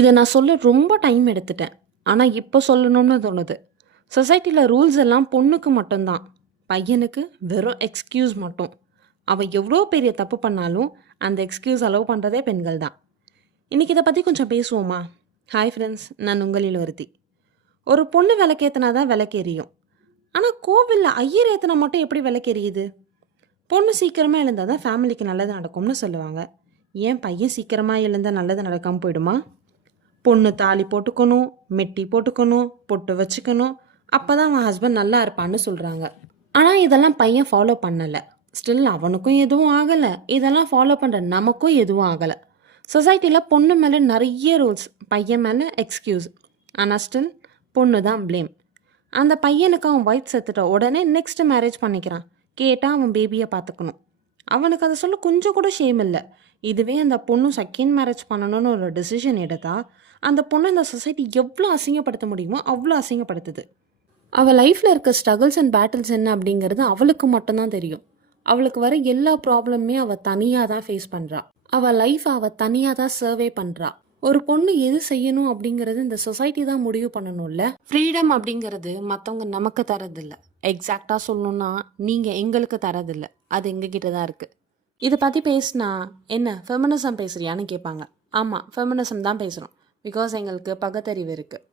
இதை நான் சொல்ல ரொம்ப டைம் எடுத்துட்டேன். ஆனால் இப்போ சொல்லணும்னு தோணுது. சொசைட்டியில் ரூல்ஸ் எல்லாம் பொண்ணுக்கு மட்டும்தான், பையனுக்கு வெறும் எக்ஸ்கியூஸ் மட்டும். அவள் எவ்வளோ பெரிய தப்பு பண்ணாலும் அந்த எக்ஸ்கியூஸ் அலோவ் பண்ணுறதே பெண்கள் தான். இன்றைக்கி இதை பற்றி கொஞ்சம் பேசுவோமா? ஹாய் ஃப்ரெண்ட்ஸ், நான் உங்களில் ஒருத்தி. ஒரு பொண்ணு விளக்கேற்றினா தான் விளக்கெரியும். ஆனால் கோவிலில் ஐயர் ஏற்றினா மட்டும் எப்படி விளக்கெரியுது? பொண்ணு சீக்கிரமாக எழுந்தால் தான் ஃபேமிலிக்கு நல்லது நடக்கும்னு சொல்லுவாங்க. ஏன் பையன் சீக்கிரமாக எழுந்தால் நல்லது நடக்காமல் போயிடுமா? பொண்ணு தாலி போட்டுக்கணும், மெட்டி போட்டுக்கணும், பொட்டு வச்சுக்கணும், அப்போ தான் அவன் ஹஸ்பண்ட் நல்லா இருப்பான்னு சொல்கிறாங்க. ஆனால் இதெல்லாம் பையன் ஃபாலோ பண்ணலை. ஸ்டில் அவனுக்கும் எதுவும் ஆகலை, இதெல்லாம் ஃபாலோ பண்ணுற நமக்கும் எதுவும் ஆகலை. சொசைட்டியில் பொண்ணு மேலே நிறைய ரூல்ஸ், பையன் மேலே எக்ஸ்கியூஸ். ஆனால் ஸ்டில் பொண்ணு தான் ப்ளேம். அந்த பையனுக்கு அவன் ஒய்ஃப் செத்துட்ட உடனே நெக்ஸ்ட் மேரேஜ் பண்ணிக்கிறான். கேட்டால் அவன் பேபியை பார்த்துக்கணும். அவனுக்கு அதை சொல்ல கொஞ்சம் கூட ஷேம் இல்லை. இதுவே அந்த பொண்ணு செகண்ட் மேரேஜ் பண்ணணும்னு ஒரு டிசிஷன் எடுத்தால் அந்த பொண்ணை இந்த சொசைட்டி எவ்வளோ அசிங்கப்படுத்த முடியுமோ அவ்வளோ அசிங்கப்படுத்துது. அவள் லைஃப்பில் இருக்க ஸ்ட்ரகிள்ஸ் அண்ட் பேட்டில்ஸ் என்ன அப்படிங்கிறது அவளுக்கு மட்டும்தான் தெரியும். அவளுக்கு வர எல்லா ப்ராப்ளமே அவள் தனியாக தான் ஃபேஸ் பண்ணுறா. அவள் லைஃப்பை அவள் தனியாக தான் சர்வே பண்ணுறா. ஒரு பொண்ணு எது செய்யணும் அப்படிங்கிறது இந்த சொசைட்டி தான் முடிவு பண்ணணும்ல. ஃப்ரீடம் அப்படிங்கிறது மற்றவங்க நமக்கு தரதில்லை. எக்ஸாக்டாக சொல்லணும்னா நீங்கள் எங்களுக்கு தரதில்லை, அது எங்ககிட்ட தான் இருக்குது. இதை பற்றி பேசினா என்ன ஃபெமினிசம் பேசுகிறியான்னு கேட்பாங்க. ஆமாம், ஃபெமினிசம் தான் பேசுகிறோம். பிகாஸ் எங்களுக்கு பகுத்தறிவு இருக்குது.